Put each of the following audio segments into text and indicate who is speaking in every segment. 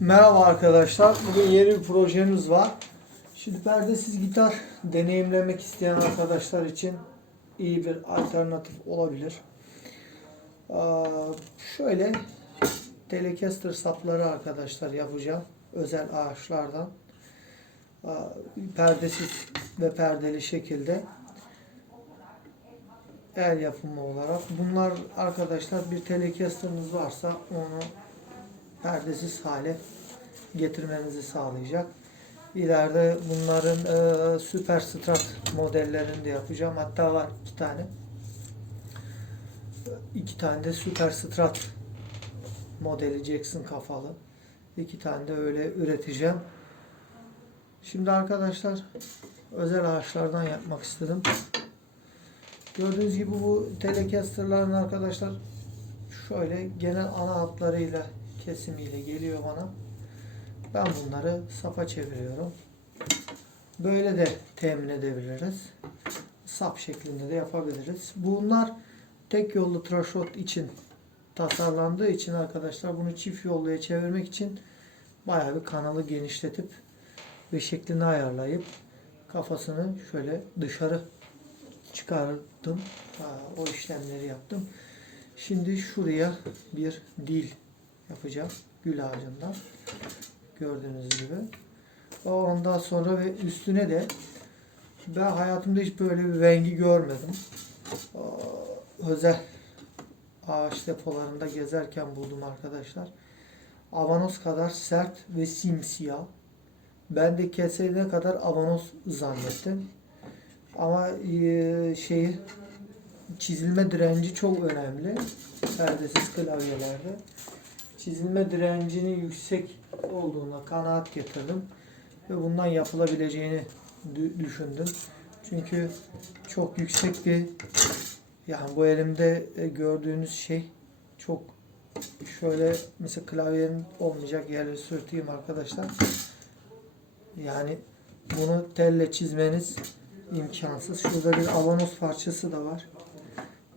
Speaker 1: Merhaba arkadaşlar. Bugün yeni bir projemiz var. Şimdi perdesiz gitar deneyimlemek isteyen arkadaşlar için iyi bir alternatif olabilir. Şöyle Telecaster sapları arkadaşlar yapacağım. Özel ağaçlardan. Perdesiz ve perdeli şekilde el yapımı olarak. Bunlar arkadaşlar bir Telecaster'ınız varsa onu perdesiz hale getirmenizi sağlayacak. İleride bunların e, Super Strat modellerini de yapacağım. Hatta var iki tane. İki tane de Super Strat modeli Jackson kafalı. İki tane de öyle üreteceğim. Şimdi arkadaşlar özel ağaçlardan yapmak istedim. Gördüğünüz gibi bu Telecaster'ların arkadaşlar şöyle genel ana hatlarıyla kesimiyle geliyor bana. Ben bunları sapa çeviriyorum. Böyle de temin edebiliriz. Sap şeklinde de yapabiliriz. Bunlar tek yollu tıraşot için tasarlandığı için arkadaşlar bunu çift yolluya çevirmek için bayağı bir kanalı genişletip ve şeklini ayarlayıp kafasını şöyle dışarı çıkardım. O işlemleri yaptım. Şimdi şuraya bir dil yapacağım. Gül ağacından. Gördüğünüz gibi. Ondan sonra ve üstüne de ben hayatımda hiç böyle bir rengi görmedim. Özel ağaç depolarında gezerken buldum arkadaşlar. Avanos kadar sert ve simsiyah. Ben de kesene kadar avanos zannettim. Ama e, şeyi çizilme direnci çok önemli. Perdesiz klavyelerde. Çizilme direncinin yüksek olduğuna kanaat getirdim. Ve bundan yapılabileceğini dü- düşündüm. Çünkü çok yüksek bir yani bu elimde e, gördüğünüz şey çok şöyle mesela klavyenin olmayacak yerleri sürteyim arkadaşlar. Yani bunu telle çizmeniz imkansız. Şurada bir avanos parçası da var.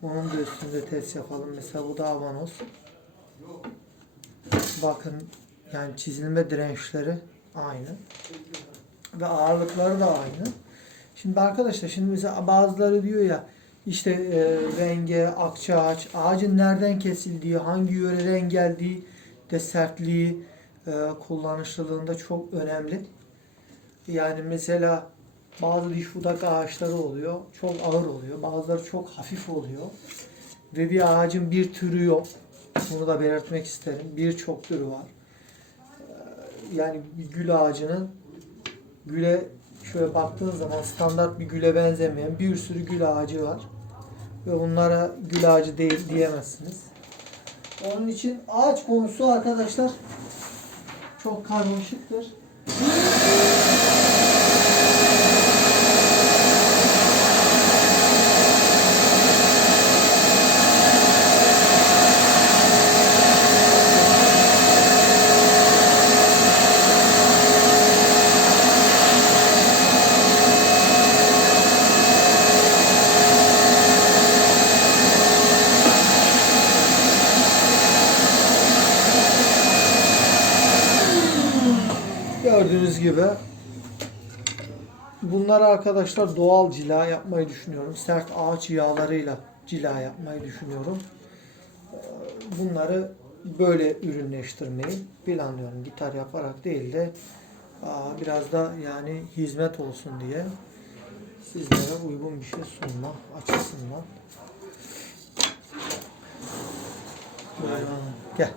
Speaker 1: Onun da üstünde test yapalım. Mesela bu da avanos. Bakın yani çizilme dirençleri aynı. Ve ağırlıkları da aynı. Şimdi arkadaşlar şimdi mesela bazıları diyor ya işte e, renge, akça ağaç, ağacın nereden kesildiği, hangi yöreden geldiği de sertliği, e, kullanışlılığında çok önemli. Yani mesela bazı diş budak ağaçları oluyor. Çok ağır oluyor. Bazıları çok hafif oluyor. Ve bir ağacın bir türü yok. Bunu da belirtmek isterim. Birçok türü var. Ee, Yani bir gül ağacının güle şöyle baktığın zaman standart bir güle benzemeyen bir sürü gül ağacı var. Ve bunlara gül ağacı değil diyemezsiniz. Onun için ağaç konusu arkadaşlar çok karmaşıktır. Gördüğünüz gibi bunları arkadaşlar doğal cila yapmayı düşünüyorum. Sert ağaç yağlarıyla cila yapmayı düşünüyorum. Ee, Bunları böyle ürünleştirmeyi planlıyorum. Gitar yaparak değil de biraz da yani hizmet olsun diye sizlere uygun bir şey sunma açısından. Buyurun. Gel.